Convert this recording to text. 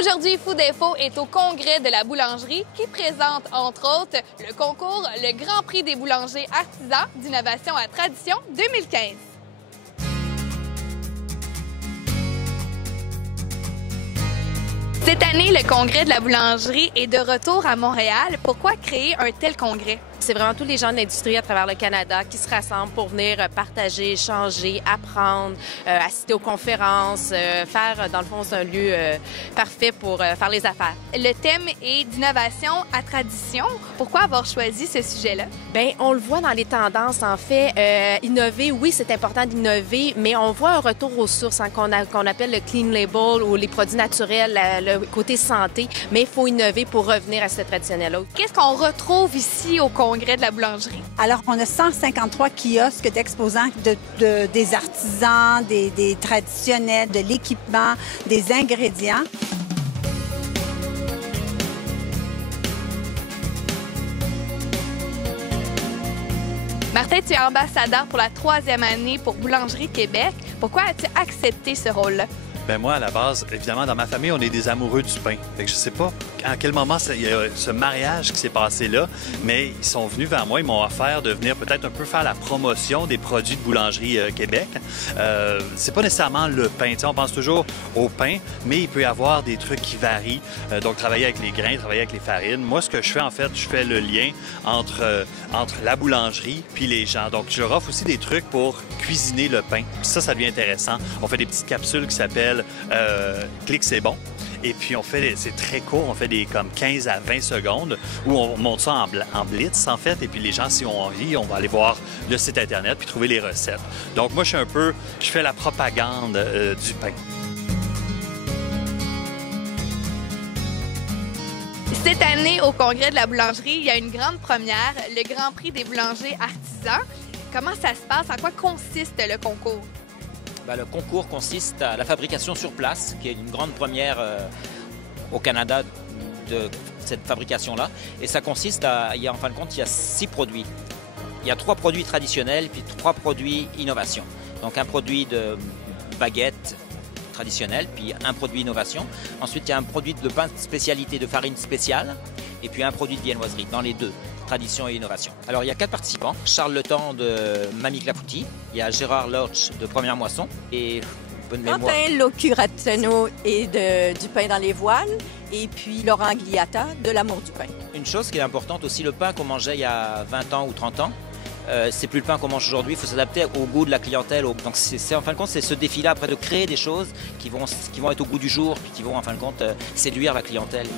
Aujourd'hui, Food Info est au congrès de la boulangerie qui présente, entre autres, le concours Le Grand Prix des boulangers artisans d'innovation à tradition 2015. Cette année, le congrès de la boulangerie est de retour à Montréal. Pourquoi créer un tel congrès? C'est vraiment tous les gens de l'industrie à travers le Canada qui se rassemblent pour venir partager, échanger, apprendre, assister aux conférences, faire, dans le fond, c'est un lieu parfait pour faire les affaires. Le thème est d'innovation à tradition. Pourquoi avoir choisi ce sujet-là? Bien, on le voit dans les tendances, en fait. Innover, oui, c'est important d'innover, mais on voit un retour aux sources hein, qu'on appelle le clean label ou les produits naturels, le côté santé, mais il faut innover pour revenir à ce traditionnel-là. Qu'est-ce qu'on retrouve ici au congrès de la boulangerie? Alors, on a 153 kiosques d'exposants des artisans, des traditionnels, de l'équipement, des ingrédients. Martin, tu es ambassadeur pour la 3e année pour Boulangerie Québec. Pourquoi as-tu accepté ce rôle-là? Ben moi, à la base, évidemment, dans ma famille, on est des amoureux du pain. Fait que je sais pas à quel moment il y a ce mariage qui s'est passé là, mais ils sont venus vers moi, ils m'ont offert de venir peut-être un peu faire la promotion des produits de Boulangerie Québec. C'est pas nécessairement le pain, on pense toujours au pain, mais il peut y avoir des trucs qui varient. Donc, travailler avec les grains, travailler avec les farines. Moi, ce que je fais, en fait, je fais le lien entre la boulangerie puis les gens. Donc, je leur offre aussi des trucs pour cuisiner le pain. Puis ça devient intéressant. On fait des petites capsules qui s'appellent Clic, c'est bon. Et puis, c'est très court, on fait des comme 15 à 20 secondes où on monte ça en blitz, en fait. Et puis, les gens, si ont envie, on va aller voir le site Internet puis trouver les recettes. Donc, moi, je fais la propagande du pain. Cette année, au congrès de la boulangerie, il y a une grande première, le Grand Prix des boulangers artisans. Comment ça se passe? En quoi consiste le concours? Le concours consiste à la fabrication sur place, qui est une grande première au Canada de cette fabrication-là. Et ça consiste en fin de compte, il y a 6 produits. Il y a 3 produits traditionnels, puis 3 produits innovation. Donc un produit de baguette traditionnelle, puis un produit innovation. Ensuite, il y a un produit de pain de spécialité, de farine spéciale, et puis un produit de viennoiserie, dans les deux. Tradition et innovation. Alors, il y a 4 participants. Charles Letemps de Mamie Clafoutis, il y a Gérard Lorch de Première Moisson et bonne mémoire. Quentin Locurateno et du pain dans les voiles et puis Laurent Gliata de l'amour du pain. Une chose qui est importante aussi, le pain qu'on mangeait il y a 20 ans ou 30 ans, c'est plus le pain qu'on mange aujourd'hui, il faut s'adapter au goût de la clientèle. Donc en fin de compte, c'est ce défi-là après de créer des choses qui vont être au goût du jour puis qui vont en fin de compte séduire la clientèle.